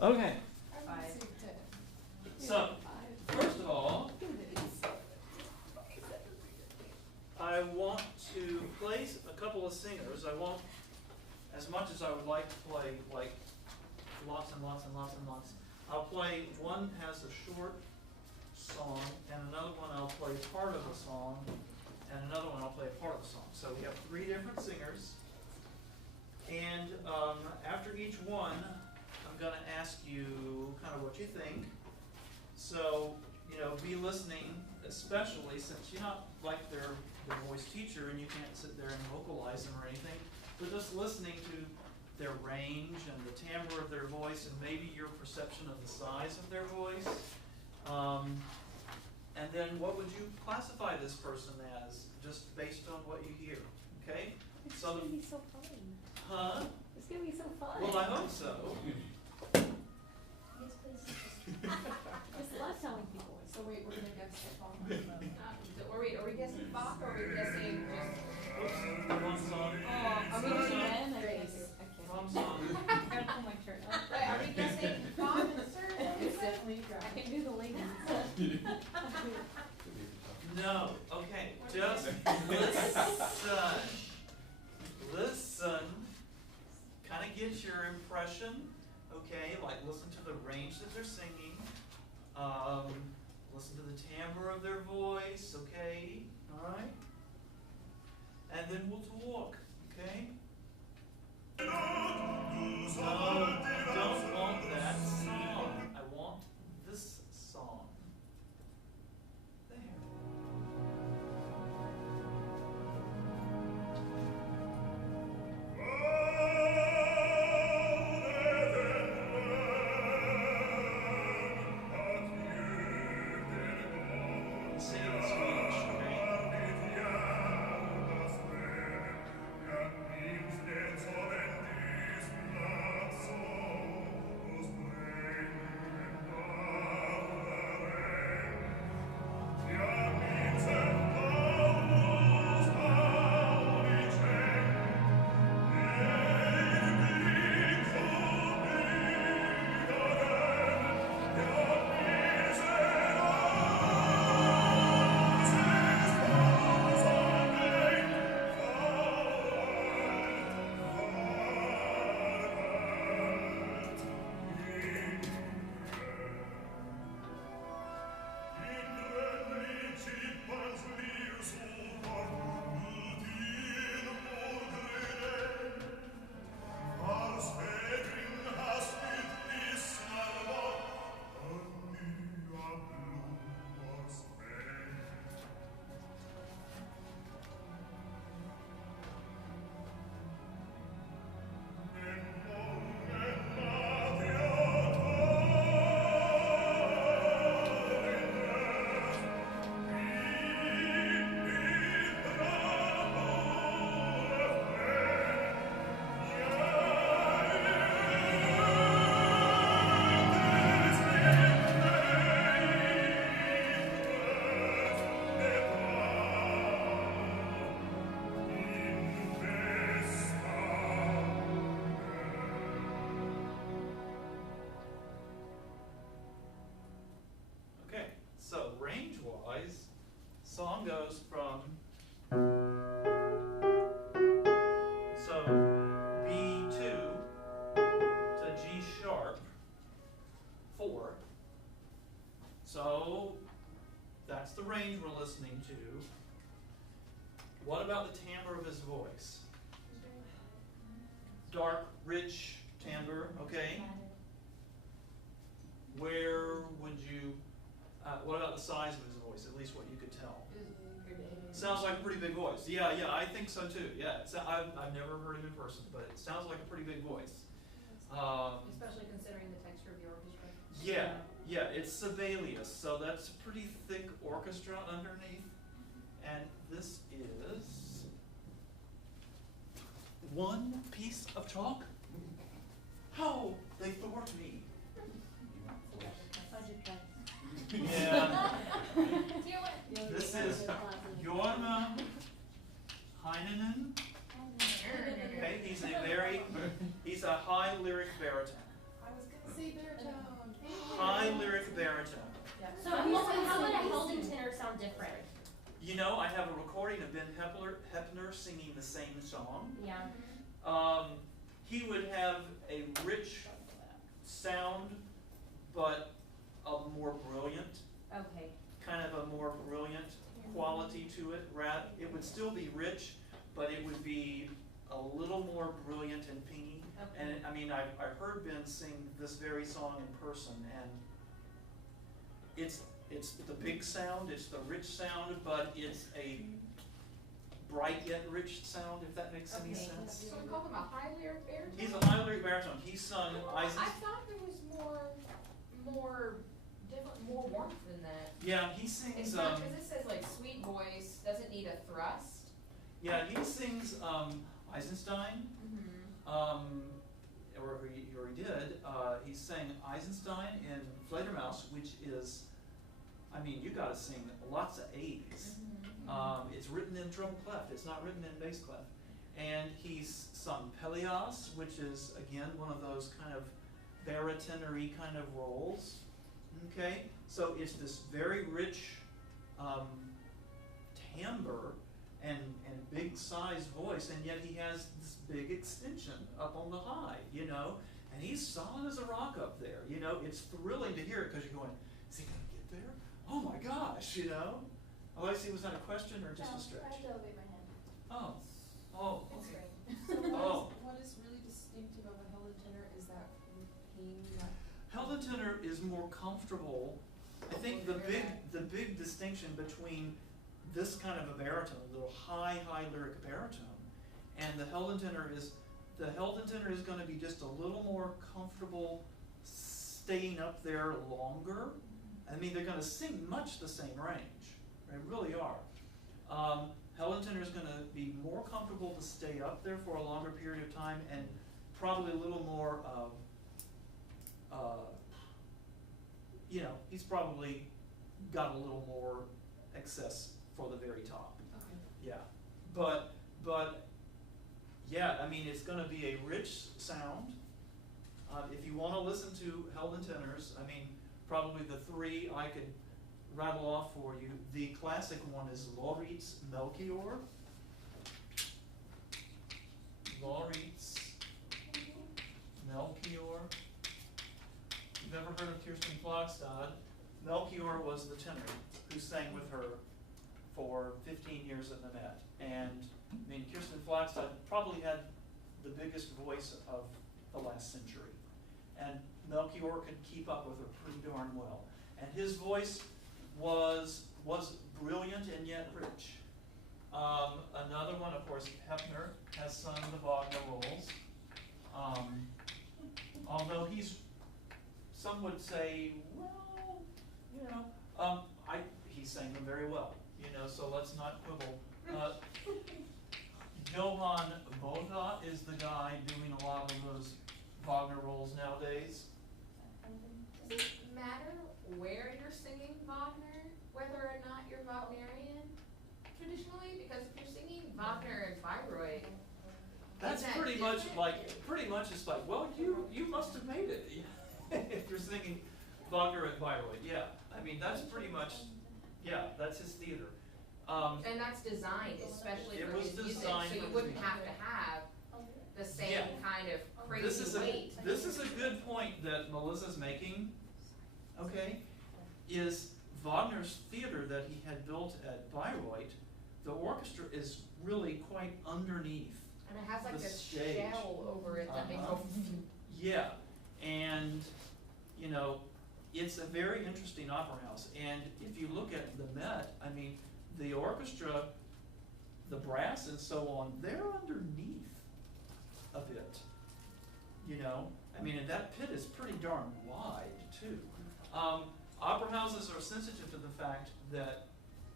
Okay. Five. So, first of all, I want to place a couple of singers. I won't, as much as I would like to play like lots and lots and lots and lots, I'll play, one has a short song, and another one I'll play part of a song, and another one I'll play a part of the song. So we have 3 different singers, and after each one, I'm going to ask you kind of what you think. So, you know, be listening, especially since you're not like their voice teacher and you can't sit there and vocalize them or anything, but just listening to their range and the timbre of their voice and maybe your perception of the size of their voice. And then what would you classify this person as, just based on what you hear, okay? It's going to be so fun. Huh? It's going to be so fun. Well, I hope so. Yes, please. It's a lot of telling people. So we're gonna guess the song. Are we guessing Bach or are we guessing just? Whoops, wrong song. Are we Wrong guessing song. then? Wrong song. Gotta pull my shirt up. Wait, are we guessing Bach and Sir? It's definitely dry. I can do the ladies. No, okay, just listen. Listen, kind of get your impression, okay, like listen to the range that they're singing, listen to the timbre of their voice, okay, all right, and then we'll talk, okay? No, I don't want that song, I want this song. There. Sing it in Swedish, okay? Okay, so range-wise, song goes from, so B2 to G sharp 4. So that's the range we're listening to. What about the timbre of his voice? Dark, rich timbre, okay? Where would you, what about the size of his voice, at least what you could tell? Sounds like a pretty big voice. Yeah, I think so too. Yeah, I've never heard him in person, but it sounds like a pretty big voice. Especially considering the texture of the orchestra. Yeah, it's Sibelius, so that's a pretty thick orchestra underneath. And this is one piece of chalk? How they thwart me. Yeah. This is Jorma Heinonen. Okay, he's a high lyric baritone. I was gonna say baritone. baritone. So how would a Helden tenor sound different? You know, I have a recording of Ben Hepner singing the same song. Yeah. He would have a rich sound, but a more brilliant, Okay. kind of a more brilliant quality to it. It would still be rich, but it would be a little more brilliant and pingy. Okay. And I mean, I've heard Ben sing this very song in person, and it's the big sound, it's the rich sound, but it's a bright yet rich sound, if that makes any Okay. sense. So we call him a high lyric baritone? He's a high lyric baritone. He sung I Eisenstein. thought there was more different, more warmth than that. Yeah, he It's sings. not, cause it says like sweet voice, doesn't need a thrust. Yeah, he sings Eisenstein. Or he did. He sang Eisenstein in Fledermaus, which is, I mean, you got to sing lots of A's. It's written in treble clef. It's not written in bass clef. And he's sung Peleas, which is again one of those kind of baritone-y kind of roles. Okay, so it's this very rich timbre and big size voice, and yet he has this big extension up on the high, you know, and he's solid as a rock up there. You know, it's thrilling to hear it because you're going, is he gonna get there? Oh my gosh, you know. Alexi, was that a question or just a stretch? I have to elevate my head. Oh, It's okay. great. Oh. What is really distinctive of a Helden tenor is that pain, that Helden tenor is more comfortable. I think the big distinction between this kind of a baritone, a little high lyric baritone, and the Helden tenor is going to be just a little more comfortable staying up there longer. I mean, they're going to sing much the same range. They really are. Helden tenor is going to be more comfortable to stay up there for a longer period of time, and probably a little more, you know, he's probably got a little more excess for the very top. okay. Yeah, but yeah, I mean, it's going to be a rich sound. If you want to listen to Helden tenors, I mean, probably the three I could rattle off for you. The classic one is Lauritz Melchior. Lauritz Melchior. You've ever heard of Kirsten Flogstad? Melchior was the tenor who sang with her for 15 years at the Met. And I mean, Kirsten Flogstad probably had the biggest voice of the last century. And Melchior could keep up with her pretty darn well. And his voice was brilliant and yet rich. Another one, of course, Hepner has sung the Wagner roles. Although some would say, well, you know, he sang them very well, you know, so let's not quibble. Johann Botha is the guy doing a lot of those Wagner roles nowadays. Does it matter where you're singing Wagner, whether or not you're Wagnerian traditionally? Because if you're singing Wagner and Bayreuth, That's that pretty much different? like, it's like, well, you must have made it. If you're singing Wagner and Bayreuth, yeah. I mean, that's pretty much, yeah, that's his theater. and that's designed especially It for was his music, designed so you for wouldn't his have to have the same Yeah. kind of This is crazy weight. this is a good point that Melissa's making, okay, is Wagner's theater that he had built at Bayreuth, the orchestra is really quite underneath. And it has like the this stage. shell over it that makes Uh-huh. go. Yeah, and, you know, it's a very interesting opera house, and if you look at the Met, I mean, the orchestra, the brass and so on, they're underneath a bit, you know? I mean, and that pit is pretty darn wide, too. Opera houses are sensitive to the fact that,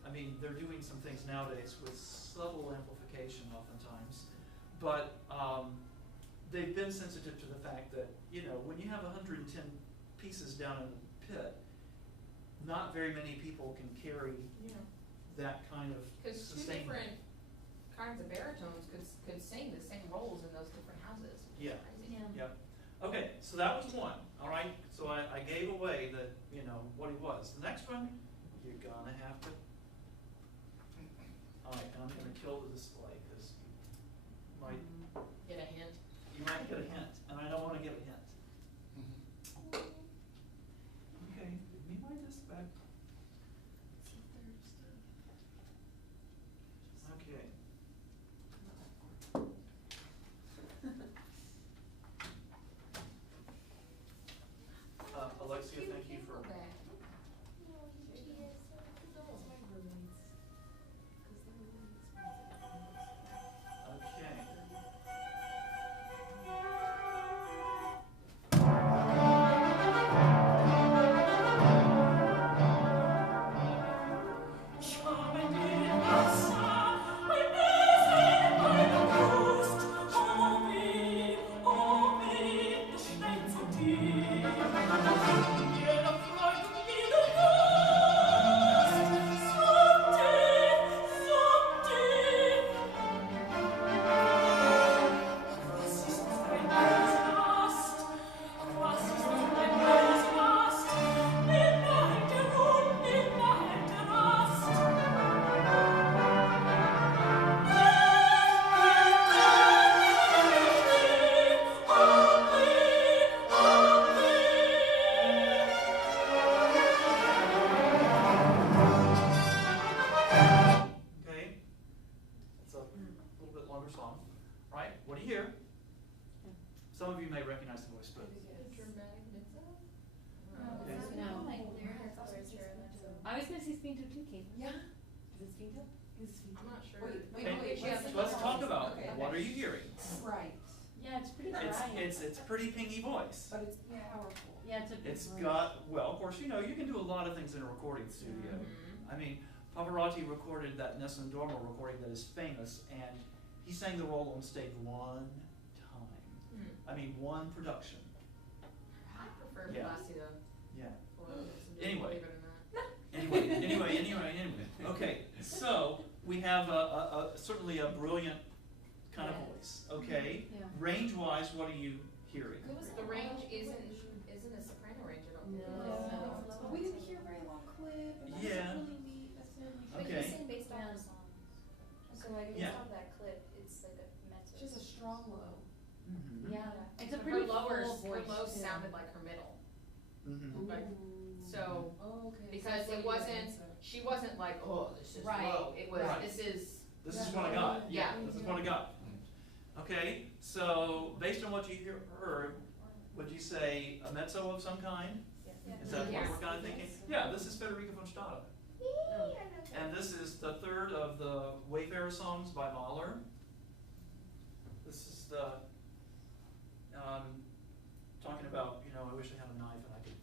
I mean, they're doing some things nowadays with subtle amplification oftentimes, but they've been sensitive to the fact that, you know, when you have 110 pieces down in the pit, not very many people can carry Yeah. that kind of Because two sustainment. different kinds of baritones could sing the same roles in those different houses. Yeah. Crazy. Yeah. Okay, so that was one, all right? So I gave away that, you know, what he was. The next one, you're gonna have to. All right, and I'm gonna kill the display because Get a hint. you might get a hint, and I don't wanna give a hint. Okay, give me my disc back. Okay. Alexia, thank you for. Okay. Okay, it's a little bit longer song, right? What do you hear? Some of you may recognize the voice, but Dramatic mezzo? Okay. No. I was gonna say Spinto too, Kate. Yeah. Is it Spinto? I'm not sure. Okay, She has let's talk about Okay. what are you hearing? Right, Yeah, it's pretty dry. It's pretty pingy voice. but it's powerful. Yeah, it's a big It's voice. got, well, of course, you know, you can do a lot of things in a recording studio. Mhm. I mean, Pavarotti recorded that Nessun Dorma recording that is famous, and he sang the role on stage one time. Hmm. I mean, one production. I prefer Yeah. Placido. Yeah. Anyway. Anyway. Anyway. Okay, so we have certainly a brilliant kind of voice. Okay, Yeah. range-wise, what are you hearing? The range isn't a soprano range, I don't think. No. But we didn't hear a very long clip, and that Yeah. was really neat, that's really neat. But Okay. you sing based on the songs. So like based Yeah. off that clip, it's like a mezzo. Just a strong low. Mhm. Yeah, it's a Her pretty lowers, full her voice lows too. sounded like her middle, Mhm. Like, Ooh. so, Oh, okay. because it wasn't, she wasn't like, oh, this is Right. low, it was, Right. this is, This is what I got. Yeah. This is what I got. Okay, so based on what you heard, would you say a mezzo of some kind? Is that what Yes. we're kind of thinking? Yeah, this is Federica von Stade. And this is the third of the Wayfarer songs by Mahler. This is the, talking about, you know, I wish I had a knife and I could,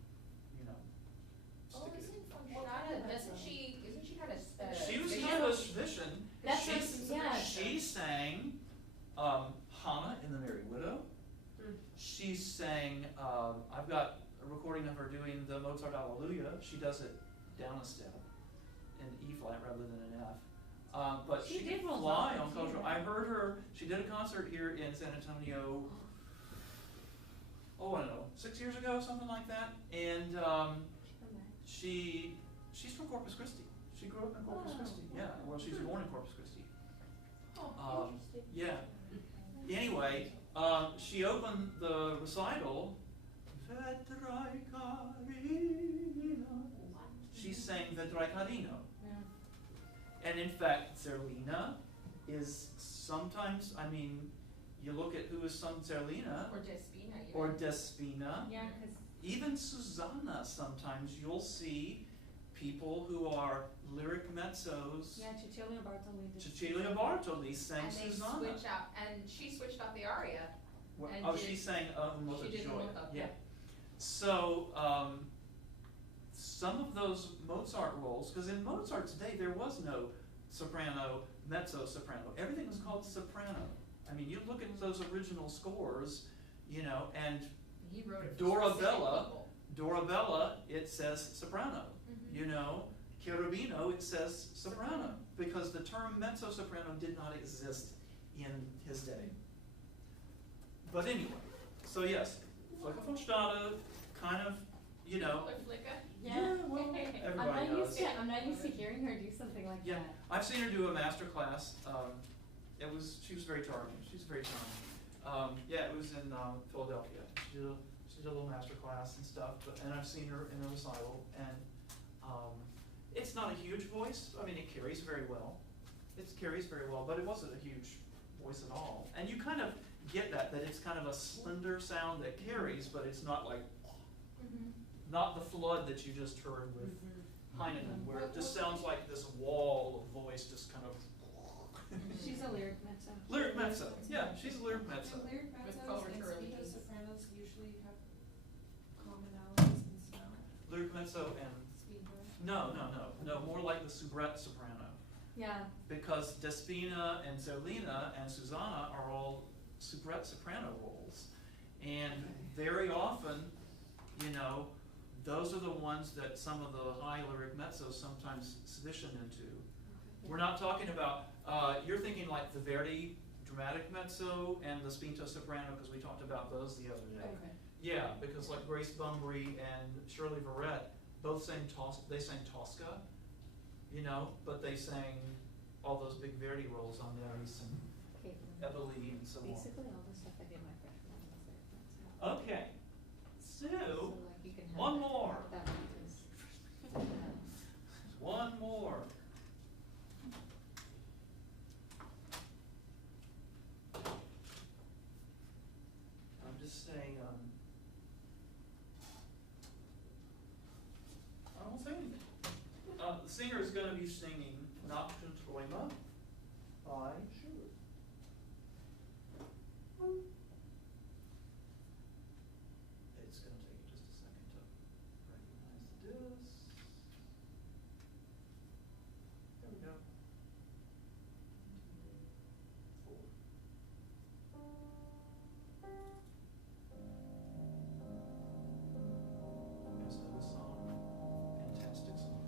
you know, oh, stick it. isn't Fonstade, isn't she kind of, She was vision? kind of a vision. That's She- what- yeah. She sang Hannah in The Merry Widow. Hmm. She sang, I've got a recording of her doing the Mozart Alleluia. She does it down a step in E flat rather than an F. But She she did can roll fly off on the cultural. key. I heard her, she did a concert here in San Antonio, I don't know, 6 years ago, something like that. And she's from Corpus Christi. She grew up in Corpus Oh. Christi. Yeah, well, she's born in Corpus Christi. Oh, Yeah. Anyway, she opened the recital. Vedrai carino. She sang Vedrai carino. Yeah. And in fact, Zerlina is sometimes, I mean, you look at who is sung Zerlina Or Despina, even. or Despina. Yeah, 'cause Even Susanna, sometimes you'll see people who are lyric mezzos. yeah, Cecilia Bartoli did. Cecilia Bartoli sang And they Susanna. switch out, and she switched out the aria. and Oh, did- she sang Unmother she did Joy. Unmother, Yeah. yeah. So, some of those Mozart roles, because in Mozart's day there was no soprano, mezzo soprano. Everything was called soprano. I mean, you look at those original scores, you know, and He wrote it for Dorabella, specific people. Dorabella, it says soprano. Mhm. You know, Cherubino, it says soprano, because the term mezzo soprano did not exist in his day. But anyway, so yes, Flicka von Stade, kind of, you know. Or Flicka? Yeah, well, everybody knows. I'm not used to hearing her do something like Yeah, that. I've seen her do a master class. She was very charming. She's very charming. Yeah, it was in Philadelphia. She did a little master class and stuff. And I've seen her in a recital, and it's not a huge voice. I mean, it carries very well. But it wasn't a huge voice at all. And you kind of get that it's kind of a slender sound that carries, but it's not like, not the flood that you just heard with Heinemann, where it just sounds like this wall of voice just kind of. She's a lyric mezzo. Lyric mezzo, yeah, she's a lyric mezzo. Do lyric With mezzos color and curly. speedo sopranos usually have commonalities in sound? Lyric mezzo and, Speedo? no, more like the soubrette soprano. Yeah. Because Despina and Zerlina and Susanna are all soubrette soprano roles. And very often, you know, those are the ones that some of the high lyric mezzos sometimes sedition into. We're not talking about, you're thinking like the Verdi dramatic mezzo and the spinto soprano, because we talked about those the other day. Okay. Yeah, because like Grace Bumbry and Shirley Verrett both sang they sang Tosca, you know, but they sang all those big Verdi roles on Nerys and Okay. Eboli and so on. Basically all the stuff I did my freshman year was lyric mezzo. Okay, So so like you can have one that- more. that one is- One more. I'm just saying, I won't say anything. The singer is going to be singing Nacht und Träume by Schubert. It's going to take you just a second to recognize the disc. There we go. 4. You guys know this song? Fantastic song.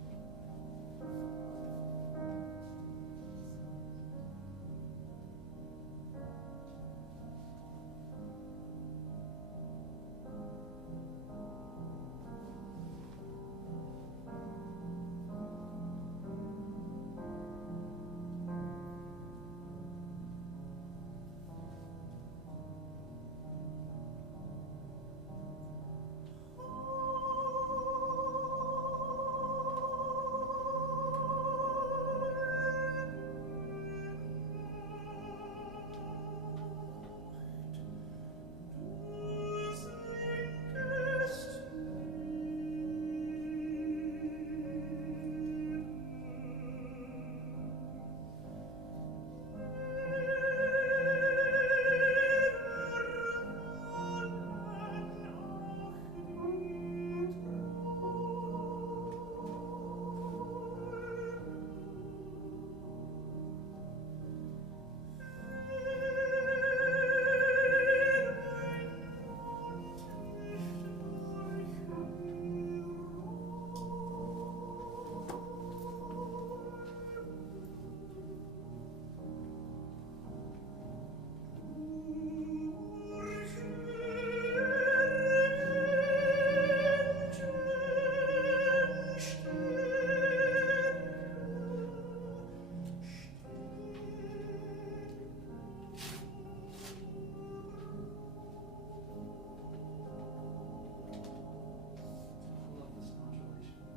I love this modulation.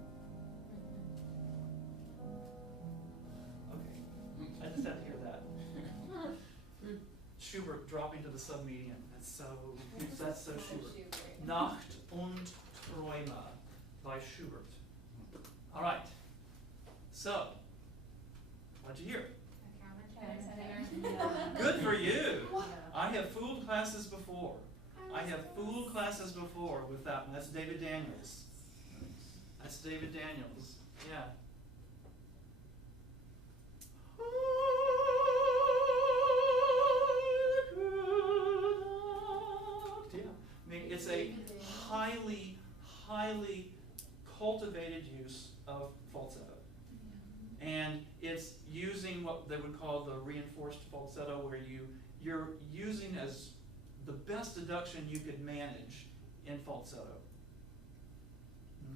Okay, I just had to hear that. Schubert dropping to the submedium. That's so Schubert. Nacht und Träume by Schubert. All right. So, what'd you hear? Good for you. I have fooled classes before. With that one. That's David Daniels. Yeah. Yeah. I mean, it's a highly cultivated use of falsetto. And it's using what they would call the reinforced falsetto, where you're using as the best deduction you could manage in falsetto.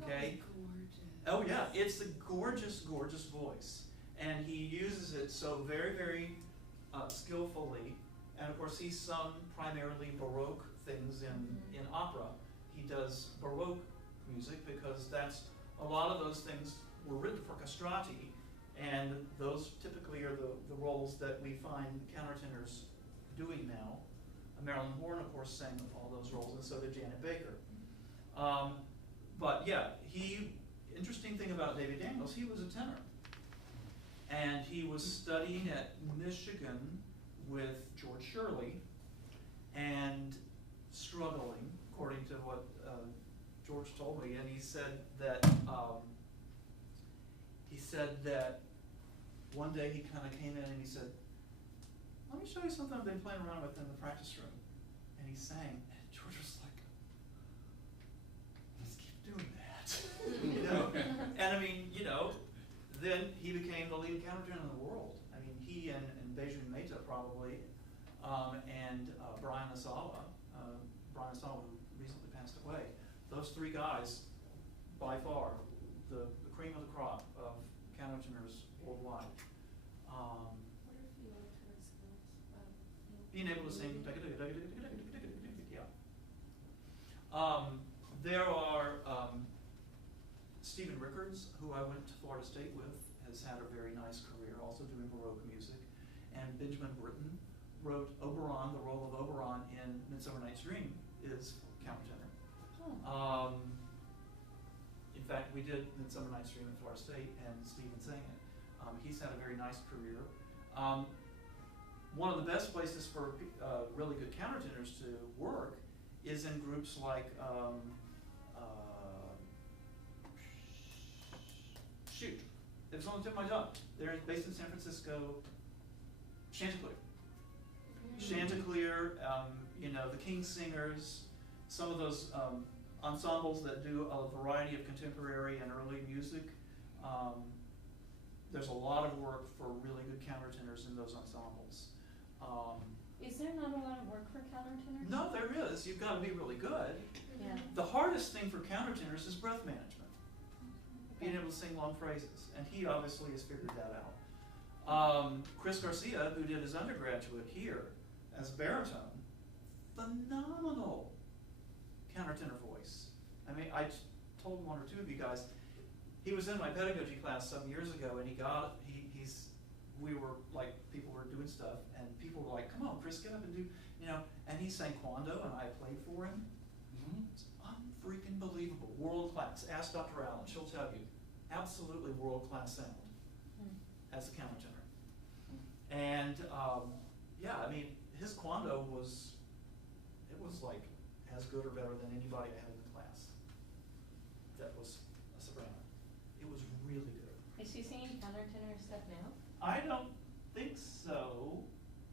Okay? Gorgeous. Oh yeah, it's a gorgeous, gorgeous voice. And he uses it so very, very skillfully. And of course he's sung primarily Baroque things in opera. He does Baroque music because that's, a lot of those things were written for castrati, and those typically are the roles that we find countertenors doing now. Marilyn Horne, of course, sang all those roles, and so did Janet Baker. But yeah, interesting thing about David Daniels, he was a tenor. And he was studying at Michigan with George Shirley and struggling, according to what George told me. And he said that one day he kind of came in and he said, "Let me show you something I've been playing around with in the practice room." And he sang, and George was like, "Let's keep doing that." You know? And I mean, you know, then he became the lead countertenor in the world. I mean, he and Beijing Mehta probably, and Brian Asawa, who recently passed away. Those three guys, by far, the cream of the crop of countertenors worldwide. What are a few other tenor skills? Being able to sing, yeah. There are Stephen Rickards, who I went to Florida State with, has had a very nice career, also doing Baroque music. And Benjamin Britten wrote Oberon, the role of Oberon in Midsummer Night's Dream is countertenor. In fact, we did Midsummer Night's Dream at Florida State, and Stephen sang it. He's had a very nice career. One of the best places for really good countertenors to work is in groups like it was on the tip of my tongue. They're based in San Francisco. Chanticleer. Chanticleer, you know, the King Singers, some of those ensembles that do a variety of contemporary and early music. There's a lot of work for really good countertenors in those ensembles. Is there not a lot of work for countertenors? No, there is. You've got to be really good. Yeah. The hardest thing for countertenors is breath management. Being able to sing long phrases, and he obviously has figured that out. Chris Garcia, who did his undergraduate here as baritone, phenomenal countertenor voice. I mean, I told one or two of you guys, he was in my pedagogy class some years ago, and we were like, people were doing stuff, and people were like, "Come on, Chris, get up and do," you know, and he sang Quando, and I played for him. It's unfreaking believable, world class. Ask Dr. Allen, she'll tell you, absolutely world class sound as a countertenor. And yeah, I mean, his Quando was like as good or better than anybody I had in the class that was a soprano. It was really good. Is she singing countertenor stuff now? I don't think so.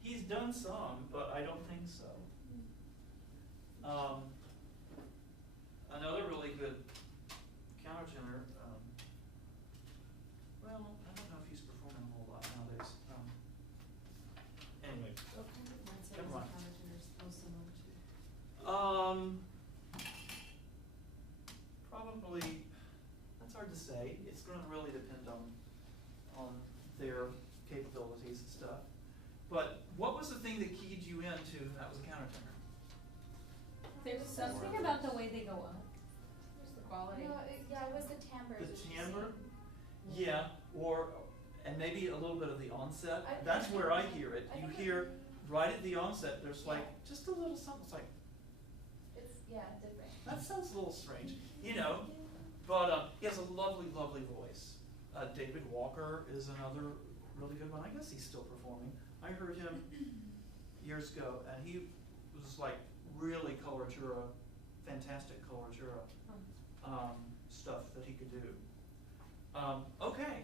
He's done some, but I don't think so. Another really good countertenor, well, I don't know if he's performing a whole lot nowadays. Anyway, What kind of mindset Never is a mind. countertenor most similar to? Probably, that's hard to say. It's going to really depend on their capabilities and stuff. But what was the thing that keyed you into that was a countertenor? There's something about the way they go up. There's the quality. No, it was the timbre. The timbre? Yeah, and maybe a little bit of the onset. That's where I hear it. You hear right at the onset, there's like just a little something. It's like, It's, different. that sounds a little strange, you know. But he has a lovely, lovely voice. David Walker is another really good one. I guess he's still performing. I heard him years ago, and he was like really coloratura, fantastic coloratura stuff that he could do. Okay.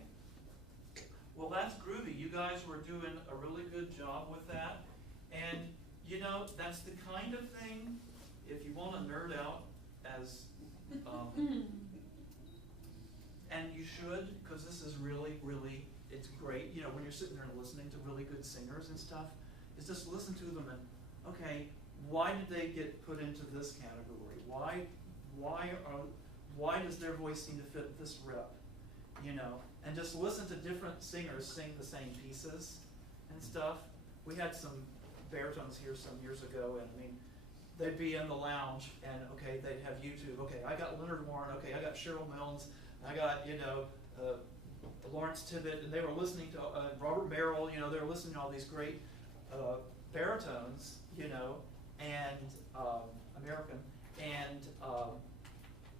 Well, that's groovy. You guys were doing a really good job with that. And, you know, that's the kind of thing, if you want to nerd out as, and you should, because this is really, really, it's great. You know, when you're sitting there and listening to really good singers and stuff, is just listen to them and, okay, why did they get put into this category? why does their voice seem to fit this rep? You know, and just listen to different singers sing the same pieces and stuff. We had some baritones here some years ago, and I mean, they'd be in the lounge, and okay, they'd have YouTube. Okay, I got Leonard Warren. Okay, I got Cheryl Milnes. I got, you know, Lawrence Tibbett, and they were listening to Robert Merrill. You know, they were listening to all these great baritones. You know, and American, and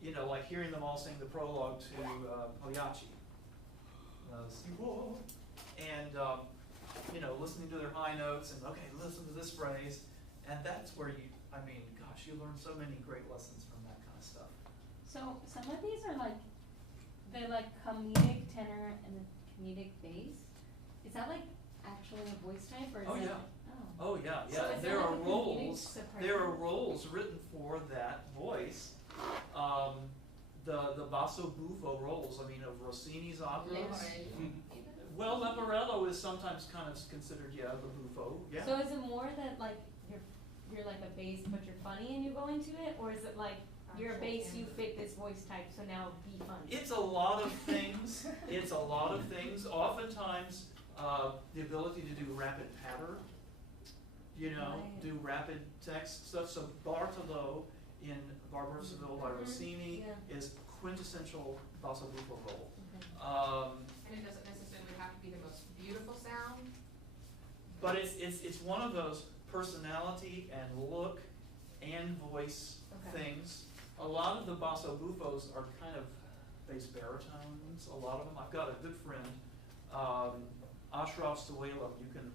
you know, like hearing them all sing the prologue to Pagliacci. And you know, listening to their high notes, and okay, listen to this phrase, and that's where you, I mean, gosh, you learn so many great lessons from that kind of stuff. So some of these are like, they're like comedic tenor and a comedic bass. Is that like actually a voice type, or is Oh it? yeah. Oh. Oh yeah, So yeah. is There like are a comedic roles. soprano? There are roles written for that voice. The basso buffo roles. I mean, of Rossini's operas. Well, Leporello is sometimes kind of considered, yeah, the buffo. Yeah. So is it more that like you're like a bass but you're funny and you go into it, or is it like you're a bass, you fit this voice type, so now be funny? It's a lot of things. It's a lot of things. Oftentimes, the ability to do rapid patter, you know, Right. do rapid text stuff. So Bartolo in Barber of Seville by Rossini Yeah. is quintessential basso buffo role. Okay. And it doesn't necessarily have to be the most beautiful sound. But it's one of those personality and look and voice Okay. things. A lot of the basso buffos are kind of bass baritones, a lot of them. I've got a good friend, Ashraf Suwaila. You can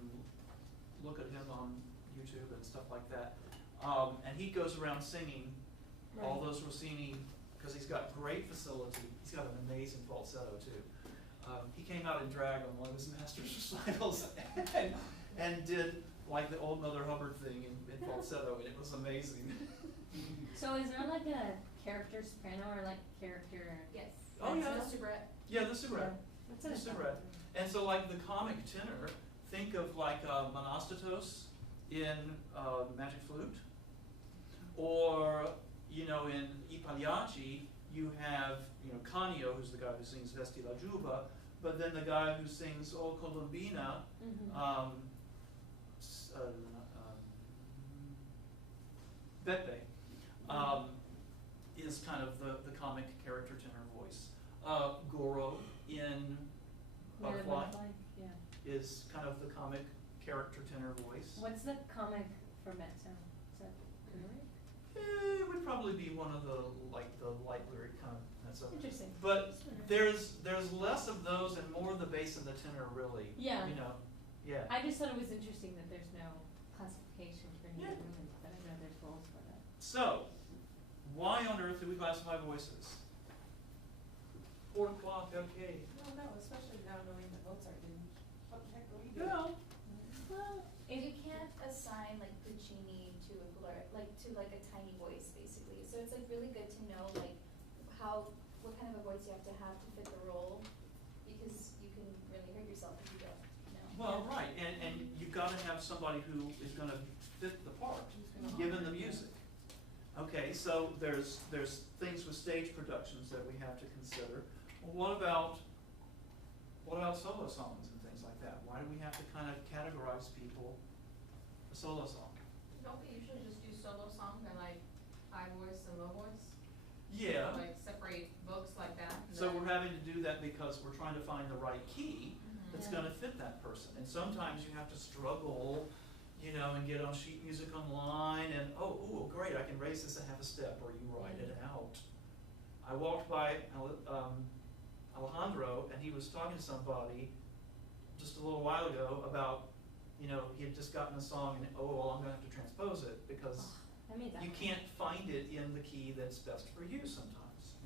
look at him on YouTube and stuff like that. And he goes around singing all those Rossini, because he's got great facility. He's got an amazing falsetto too. He came out in drag on one of his master's recitals and did like the old Mother Hubbard thing in falsetto, and it was amazing. So is there like a character soprano or like character? Yes. Oh, yeah. That's the soubrette. Yeah, the soubrette. That's The what I thought. soubrette. And so like the comic tenor, think of like Monostatos in Magic Flute, or you know, in I Pagliacci you have, you know, Canio, who's the guy who sings Vesti la Giuba, but then the guy who sings O Colombina, Mhm. Beppe, is kind of the comic character tenor voice. Goro in Butterfly Yeah. is kind of the comic character tenor voice. What's the comic for mezzo? Is that lyric? It would probably be one of the light lyric kind of mezzo. Interesting. But there's less of those and more of the bass and the tenor, really. Yeah. You know, yeah. I just thought it was interesting that there's no classification for Yeah. neither women, but I know there's roles for that. So, why on earth do we classify voices? Pourquoi, perché? No, especially now knowing that Mozart didn't. What the heck are we doing? Well, Well, If you can't assign like Puccini to a like a tiny voice basically, so it's like really good to know like what kind of a voice you have to fit the role, because you can really hurt yourself if you don't know. well, right, and you've got to have somebody who is going to fit the part, given the music. Okay, so there's things with stage productions that we have to consider. Well, what about solo songs and things like that? Why do we have to kind of categorize people a solo song? Don't we usually just do solo songs and like high voice and low voice? Yeah. Like separate books like that? So we're having to do that because we're trying to find the right key that's Yeah. going to fit that person. And sometimes you have to struggle, you know, and get on sheet music online and, oh, great, I can raise this a half a step, or you write it out. I walked by Alejandro, and he was talking to somebody just a little while ago about, you know, he had just gotten a song, and I'm going to have to transpose it because I made that you one. can't find it in the key that's best for you sometimes.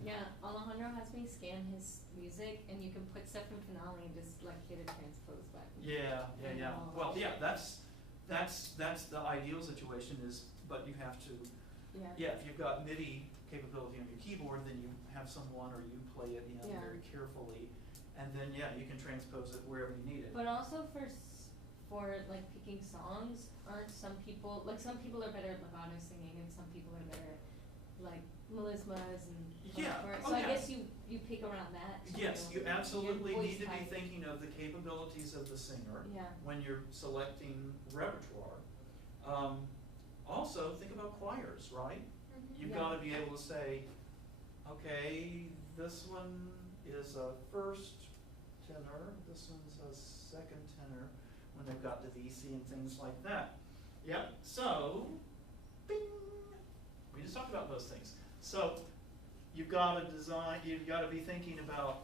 Yeah, Alejandro has me scan his music, and you can put stuff from Finale and just like hit a transpose button. Yeah. know. Well, yeah, that's the ideal situation is, but you have to, Yeah. if you've got MIDI capability on your keyboard, then you have someone or you play it, you know, Yeah. very carefully, and then you can transpose it wherever you need it. But also for like picking songs, aren't some people are better at legato singing, and some people are better at like melismas and. Yeah, parts. oh, So I yeah. guess you pick around that. Yes, so you absolutely your voice need to be type. thinking of the capabilities of the singer Yeah. when you're selecting repertoire. Also, think about choirs, right? You've Yeah. got to be able to say, okay, this one is a first tenor, this one's a second tenor, when they've got the VC and things like that. Yep, so, bing, we just talked about those things. So, you've got to design, you've got to be thinking about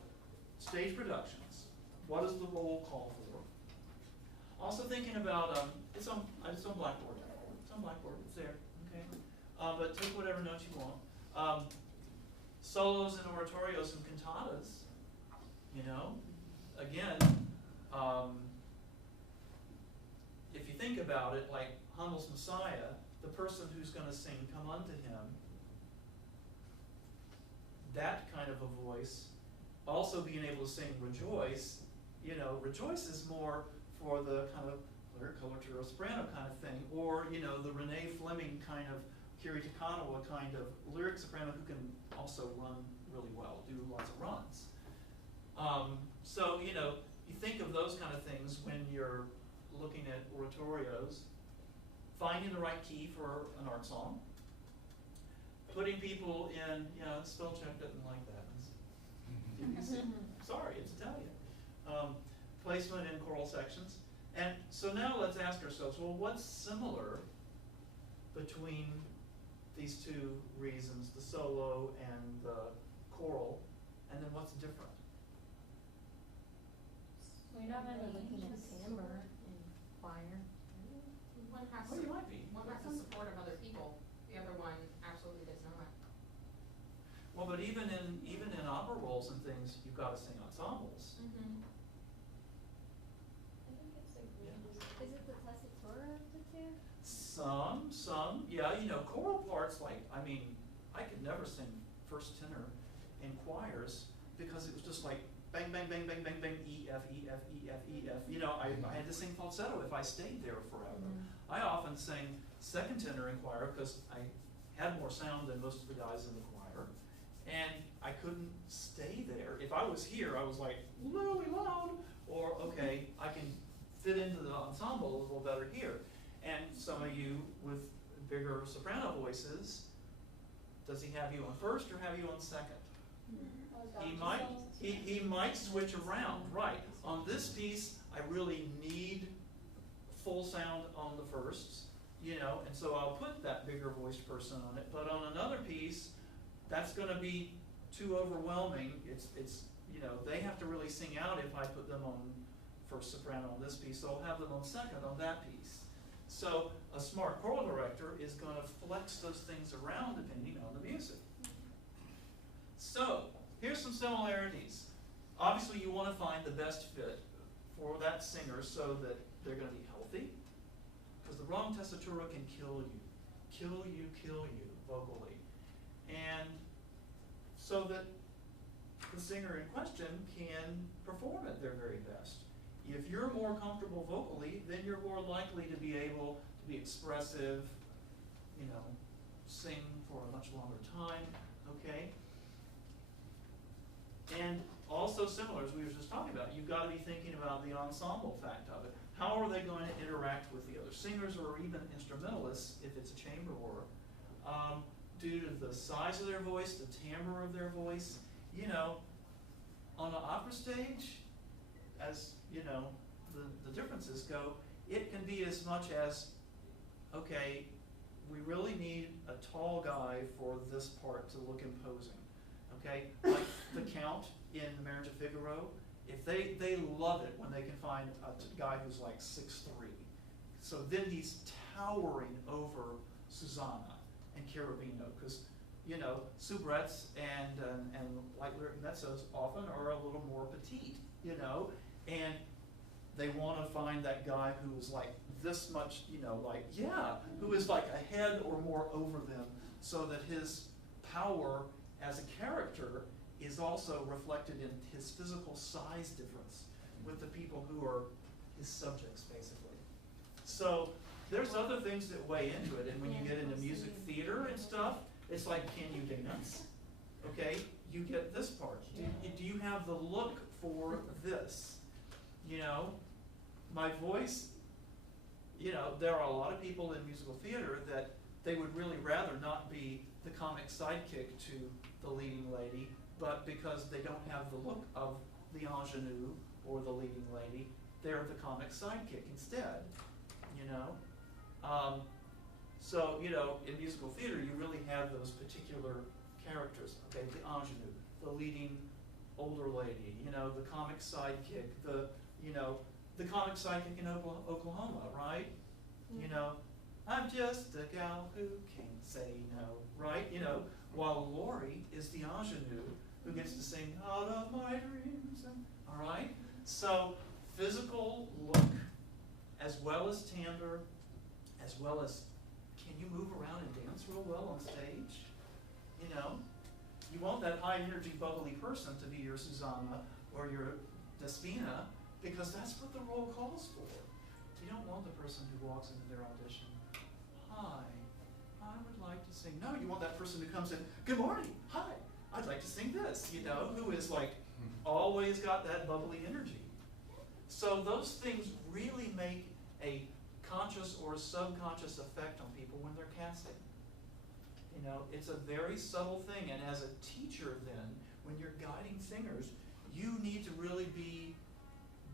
stage productions. What does the role call for? Also thinking about, it's on Blackboard. It's on Blackboard, it's there, okay? But take whatever notes you want. Solos and oratorios and cantatas, you know? Again, if you think about it, like Handel's Messiah, the person who's going to sing Come Unto Him, that kind of a voice, also being able to sing Rejoice, you know, Rejoice is more for the kind of lyric color soprano kind of thing, or, you know, the Renee Fleming kind of Kiri Te Kanawa kind of lyric soprano who can also run really well, do lots of runs. So, you know, you think of those kind of things when you're looking at oratorios, finding the right key for an art song, putting people in, spell check doesn't like that. Sorry, it's Italian. Placement in choral sections. And so now let's ask ourselves, well, what's similar between these two reasons, the solo and the choral, and then what's different? So you're not really looking at timbre and choir. One has Oh, you might be. one has the support of other people, the other one absolutely does not. Well, but even in opera rolls and things, you've got to sing ensembles. Mm-hmm. I think it's like is it the tessitura of the two? Some, yeah, you know, choral parts, like, I mean, I could never sing first tenor in choirs because it was just like bang, bang, bang, bang, bang, bang, E, F, E, F, E, F, E, F. You know, I had to sing falsetto if I stayed there forever. Mm-hmm. I often sang second tenor in choir because I had more sound than most of the guys in the choir. And I couldn't stay there. If I was here, I was like, really loud, or okay, I can fit into the ensemble a little better here. And some of you with bigger soprano voices, does he have you on first or have you on second? He might switch around, right. On this piece, I really need full sound on the firsts, you know, and so I'll put that bigger voiced person on it. But on another piece, that's going to be too overwhelming. It's you know, they have to really sing out if I put them on first soprano on this piece, so I'll have them on second on that piece. So a smart choral director is going to flex those things around depending on the music. So here's some similarities. Obviously you want to find the best fit for that singer so that they're going to be healthy, because the wrong tessitura can kill you vocally. And so that the singer in question can perform at their very best. If you're more comfortable vocally, then you're more likely to be able to be expressive, you know, sing for a much longer time, okay? And also similar, as we were just talking about, you've got to be thinking about the ensemble fact of it. How are they going to interact with the other singers or even instrumentalists if it's a chamber work? Due to the size of their voice, the timbre of their voice, you know, on an opera stage, as you know, the differences go, it can be as much as, okay, we really need a tall guy for this part to look imposing, okay? Like the Count in The Marriage of Figaro, if they love it when they can find a guy who's like 6'3". So then he's towering over Susanna and Cherubino, because you know, soubrettes and light lyric mezzos often are a little more petite, you know, and they want to find that guy who is like this much, you know, like, yeah, who is like a head or more over them, so that his power as a character is also reflected in his physical size difference with the people who are his subjects, basically. So there's other things that weigh into it, and when you get into music theater and stuff, It's like, can you dance? Okay, you get this part. Do you have the look for this? You know, my voice, you know, there are a lot of people in musical theater that they would really rather not be the comic sidekick to the leading lady, but because they don't have the look of the ingenue or the leading lady, they're the comic sidekick instead, you know? So, you know, in musical theater, you really have those particular characters, okay? The ingenue, the leading older lady, you know, the comic sidekick, you know, the comic sidekick in Oklahoma, right? You know, I'm just a gal who can't say no, right? You know, while Lori is the ingenue who gets to sing out of my dreams, all right? So physical look, as well as timbre, as well as can you move around and dance real well on stage? You know, you want that high energy, bubbly person to be your Susanna or your Despina, because that's what the role calls for. You don't want the person who walks into their audition, hi, I would like to sing. No, you want that person who comes in, good morning, hi, I'd like to sing this, you know, who is like always got that bubbly energy. So those things really make a conscious or subconscious effect on people when they're casting. You know, it's a very subtle thing, and as a teacher then, when you're guiding singers, you need to really be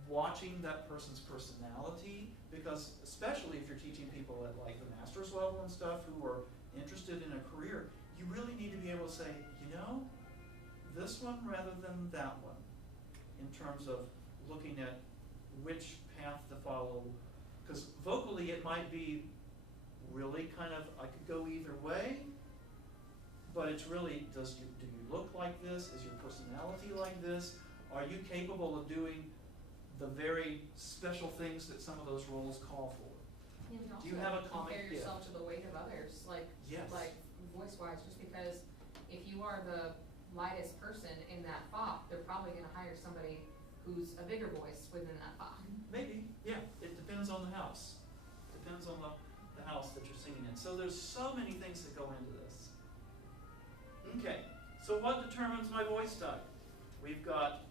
watching that person's personality, because especially if you're teaching people at like the master's level and stuff who are interested in a career, you really need to be able to say, you know, this one rather than that one, in terms of looking at which path to follow. Because vocally it might be really kind of, I could go either way, but it's really, do you look like this? Is your personality like this? Are you capable of doing the very special things that some of those roles call for? You can Do you also have a comic compare yourself to the weight of others, like, Yes. like voice-wise, just because if you are the lightest person in that FOP, they're probably gonna hire somebody who's a bigger voice within that FOP. Maybe, yeah. It depends on the house. Depends on the house that you're singing in. So there's so many things that go into this. Okay, so what determines my voice type? We've got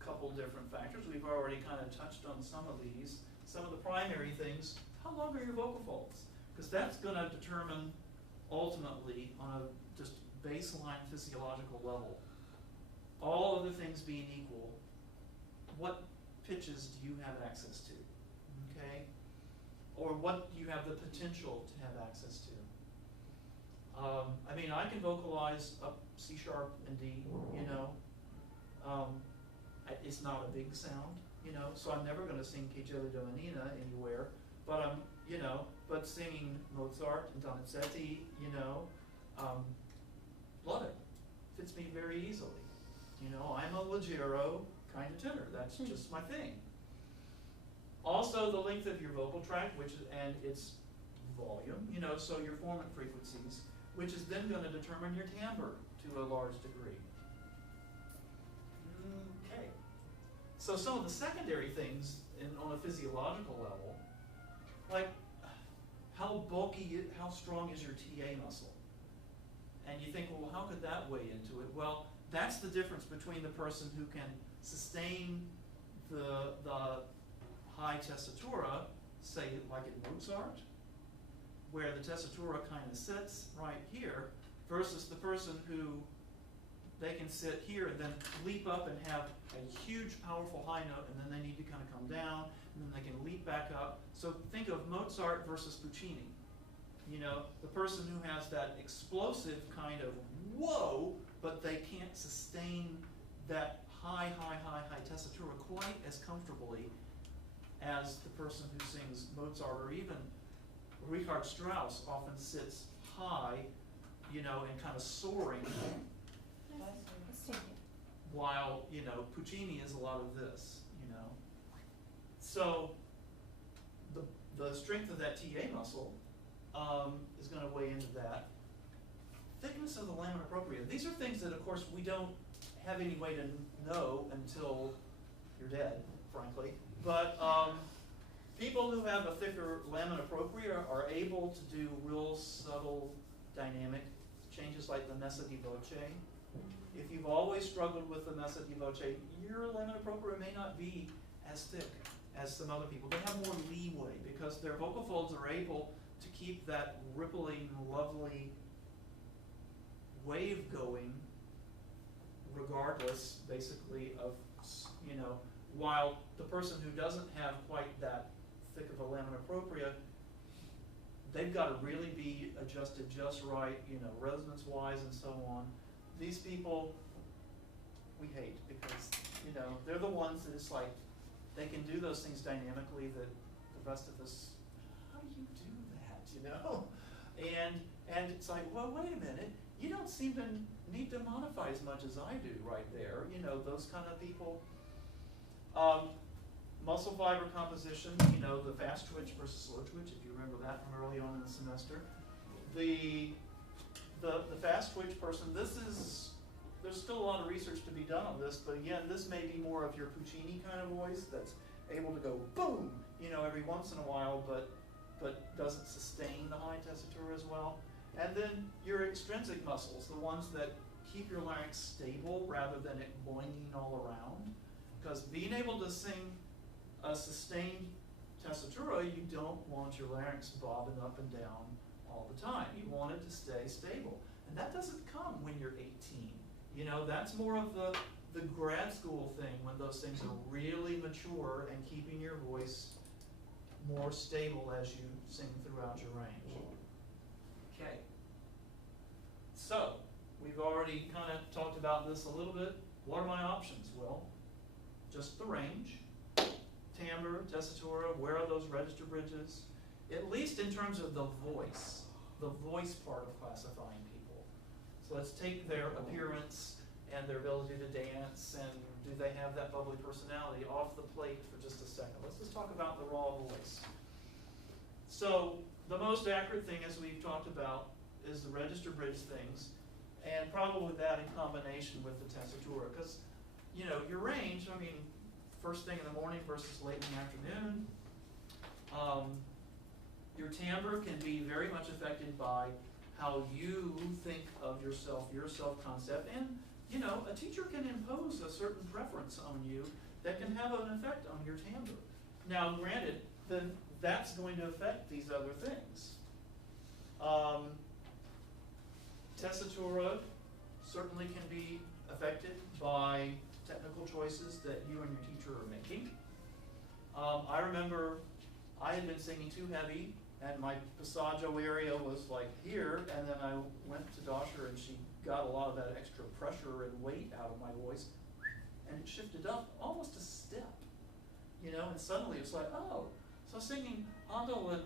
a couple different factors. We've already kind of touched on some of these. Some of the primary things, how long are your vocal folds? Because that's going to determine ultimately on a just baseline physiological level, all other things being equal, what pitches do you have access to, okay? Or what do you have the potential to have access to? I mean, I can vocalize up C sharp and D, you know. It's not a big sound, you know, so I'm never gonna sing Che Geli Domenina anywhere, but I'm, you know, but singing Mozart and Donizetti, you know, love it. Fits me very easily. You know, I'm a leggero kind of tenor. That's just my thing. Also, the length of your vocal tract, and its volume, you know, so your formant frequencies, which is then going to determine your timbre to a large degree. Okay. So some of the secondary things on a physiological level, like how strong is your TA muscle? And you think, well, how could that weigh into it? Well, that's the difference between the person who can sustain the high tessitura, say like in Mozart, where the tessitura kind of sits right here, versus the person who they can sit here and then leap up and have a huge, powerful high note, and then they need to kind of come down, and then they can leap back up. So think of Mozart versus Puccini. You know, the person who has that explosive kind of whoa, but they can't sustain that high tessitura quite as comfortably as the person who sings Mozart, or even Richard Strauss often sits high, you know, and kind of soaring, while, you know, Puccini is a lot of this, you know. So the strength of that TA muscle is going to weigh into that. Thickness of the lamina propria. These are things that, of course, we don't have any way to know until you're dead, frankly. But people who have a thicker lamina propria are able to do real subtle dynamic changes like the messa di voce. If you've always struggled with the messa di voce, your lamina propria may not be as thick as some other people. They have more leeway because their vocal folds are able to keep that rippling, lovely wave going regardless, basically, of, you know, while the person who doesn't have quite that thick of a lamina propria, they've got to really be adjusted just right, you know, resonance-wise and so on. These people, we hate because, you know, they're the ones that it's like, they can do those things dynamically that the rest of us, how do you do that, you know? And it's like, well, wait a minute, you don't seem to need to modify as much as I do right there, you know, those kind of people. Muscle fiber composition, you know, the fast twitch versus slow twitch, if you remember that from early on in the semester. The fast twitch person, there's still a lot of research to be done on this, but again, this may be more of your Puccini kind of voice that's able to go boom, you know, every once in a while, but doesn't sustain the high tessitura as well. And then your extrinsic muscles, the ones that keep your larynx stable rather than it boinging all around. Because being able to sing a sustained tessitura, you don't want your larynx bobbing up and down all the time. You want it to stay stable. And that doesn't come when you're 18. You know, that's more of the grad school thing when those things are really mature and keeping your voice more stable as you sing throughout your range. Okay. So, we've already kind of talked about this a little bit. What are my options? Well, just the range, timbre, tessitura, where are those register bridges? At least in terms of the voice part of classifying people. So let's take their appearance and their ability to dance and do they have that bubbly personality off the plate for just a second. Let's just talk about the raw voice. So the most accurate thing, as we've talked about, is the register bridge things, and probably that in combination with the tessitura, because you know your range. I mean, first thing in the morning versus late in the afternoon. Your timbre can be very much affected by how you think of yourself, your self-concept, and you know a teacher can impose a certain preference on you that can have an effect on your timbre. Now, granted, then that's going to affect these other things. Tessitura certainly can be affected by technical choices that you and your teacher are making. I remember I had been singing too heavy and my passaggio area was like here, and then I went to Dosher and she got a lot of that extra pressure and weight out of my voice, and it shifted up almost a step, you know, and suddenly it's like, oh, so singing Handel and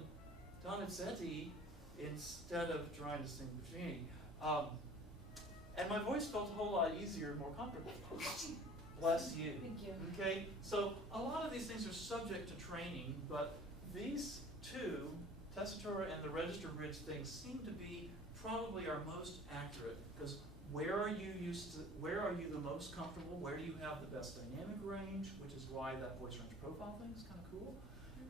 Donizetti instead of trying to sing Puccini. And my voice felt a whole lot easier and more comfortable. Bless you. Thank you. Okay, so a lot of these things are subject to training, but these two, tessitura and the register bridge things, seem to be probably our most accurate, because where are you the most comfortable? Where do you have the best dynamic range? Which is why that voice range profile thing is kind of cool,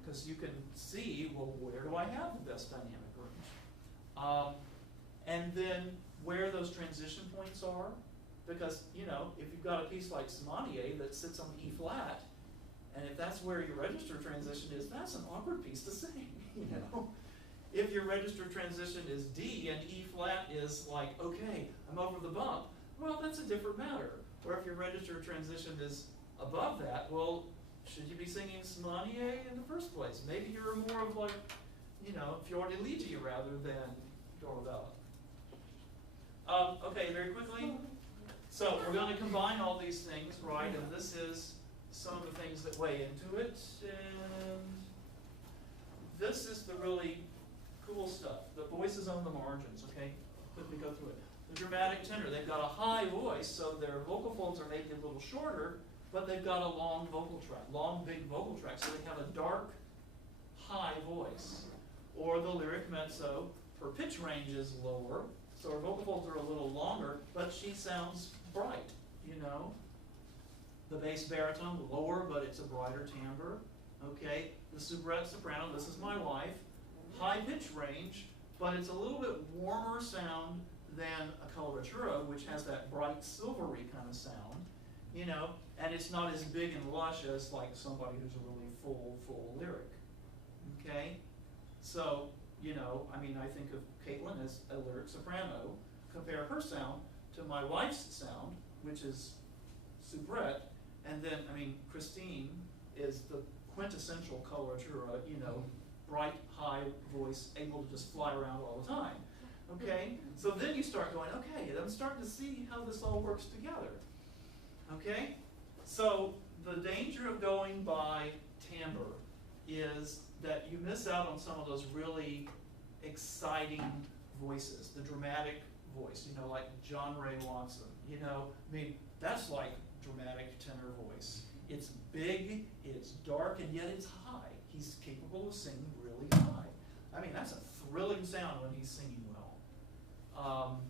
because you can see, well, where do I have the best dynamic range? And then where those transition points are, because, you know, if you've got a piece like Simonier that sits on E flat, and if that's where your register transition is, that's an awkward piece to sing, you know? If your register transition is D and E flat is like, okay, I'm over the bump, well, that's a different matter. Or if your register transition is above that, well, should you be singing Simonier in the first place? Maybe you're more of like, you know, Fior di Legge rather than Dorabella. Okay, very quickly. So we're going to combine all these things, right? And this is some of the things that weigh into it. And this is the really cool stuff. The voices on the margins, okay? Quickly go through it. The dramatic tenor, they've got a high voice, so their vocal folds are maybe a little shorter, but they've got a long vocal tract, long, big vocal tract, so they have a dark, high voice. Or the lyric mezzo, her pitch range is lower, so her vocal folds are a little longer, but she sounds bright, you know. The bass baritone, lower, but it's a brighter timbre. Okay, the soubrette soprano, this is my wife. High pitch range, but it's a little bit warmer sound than a coloratura, which has that bright silvery kind of sound, you know, and it's not as big and lush as like somebody who's a really full lyric, okay? So, you know, I mean, I think of Caitlin as a lyric soprano. Compare her sound to my wife's sound, which is soubrette, and then, I mean, Christine is the quintessential coloratura, you know, bright, high voice, able to just fly around all the time, okay? So then you start going, okay, I'm starting to see how this all works together, okay? So the danger of going by timbre is that you miss out on some of those really exciting voices, the dramatic voice, you know, like John Ray Watson, you know, I mean, that's like dramatic tenor voice. It's big, it's dark, and yet it's high. He's capable of singing really high. I mean, that's a thrilling sound when he's singing well.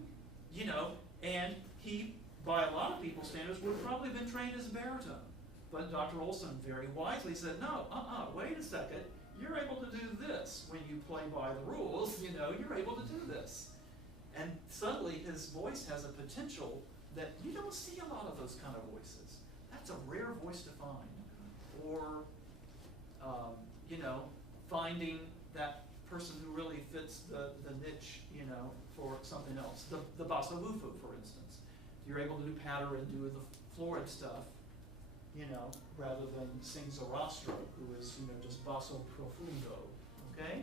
You know, and he, by a lot of people's standards, would have probably been trained as a baritone. But Dr. Olson very wisely said, no, wait a second. You're able to do this when you play by the rules, you know, you're able to do this. And suddenly his voice has a potential that you don't see a lot of those kind of voices. That's a rare voice to find. Or, you know, finding that person who really fits the niche, you know, for something else. The basso buffo, for instance. You're able to do patter and do the florid stuff, you know, rather than sing Zarastro, who is, you know, just basso profundo, okay?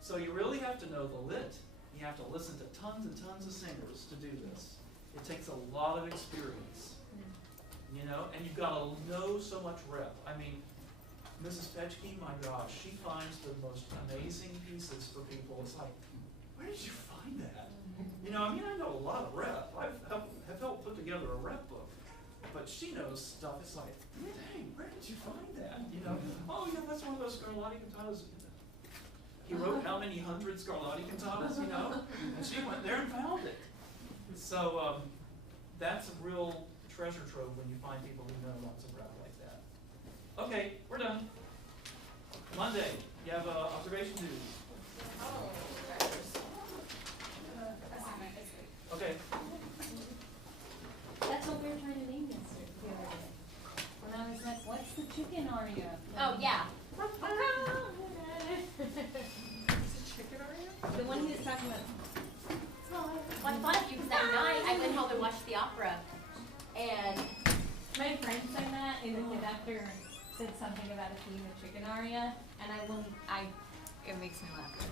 So you really have to know the lit. You have to listen to tons and tons of singers to do this. It takes a lot of experience, you know, and you've got to know so much rep. I mean, Mrs. Petchke, my gosh, she finds the most amazing pieces for people. It's like, where did you find that? You know, I mean, I know a lot of rep. I've helped put together a rep book. But she knows stuff. It's like, dang, where did you find that? You know, oh yeah, that's one of those Scarlatti cantatas. He wrote how many hundred Scarlatti cantatas, you know? And she went there and found it. So that's a real treasure trove when you find people who know lots of rap like that. Okay, we're done. Monday, you have observation duty. Oh, Okay. That's what we were trying to name yesterday, the other day. When I was like, what's the chicken aria? oh yeah. Chicken aria? The one he was talking about. Well, I thought of you because that night I went home and watched the opera, and My friend sang that, and the conductor said something about a theme of chicken aria, and it makes me laugh.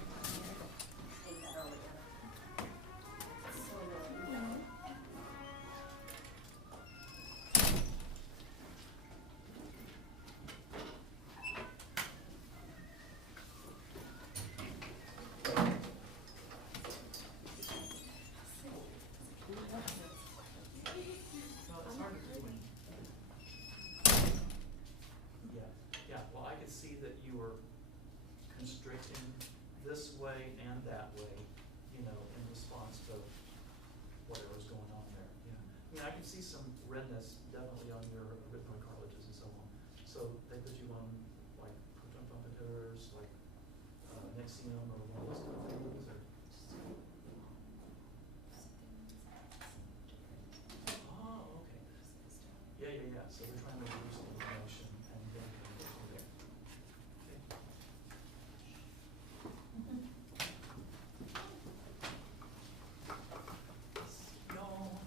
Well, it's hard to do. Yeah. Well, I could see that you were constricting this way and that way, you know, in response to whatever's going on there. Yeah. I mean, I can see some redness definitely on your rhythmic cartilages and so on. So they put you on like proton pumpiteurs, like Nexium or one of those kind of things, or. Oh, okay. Yeah. So they're trying to reduce the inflammation and then go from there. Okay. Yawn.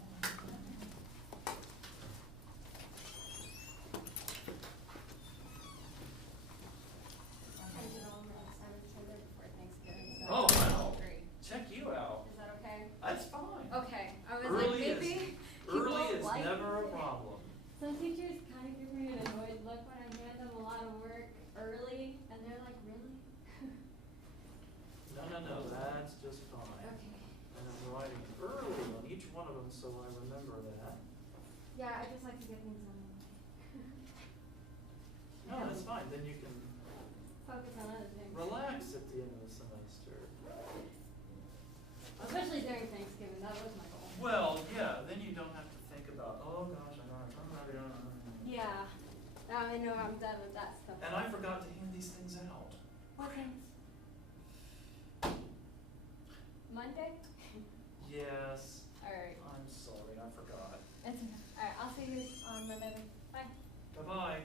I did all my assignments I did before Thanksgiving, so. Oh, wow. Great. Check you out. Is that okay? That's fine. Okay, I was Early like, is- maybe he Early won't is like never a it. problem. Some teachers kind of give me an annoyed look when I hand them a lot of work early, and they're like, really? No, that's just fine. Okay. And I'm writing early on each one of them, so I remember that. Yeah, I just like to get things on No, that's fine, then you can focus on other things. relax at the end of the semester. Especially during Thanksgiving, that was my goal. Well, yeah, then you don't have to think about, oh gosh, I know. Yeah, now I know I'm done with that stuff. And I forgot to hand these things out. What things? I forgot. It's, alright, I'll see you on Monday. Bye. Bye-bye.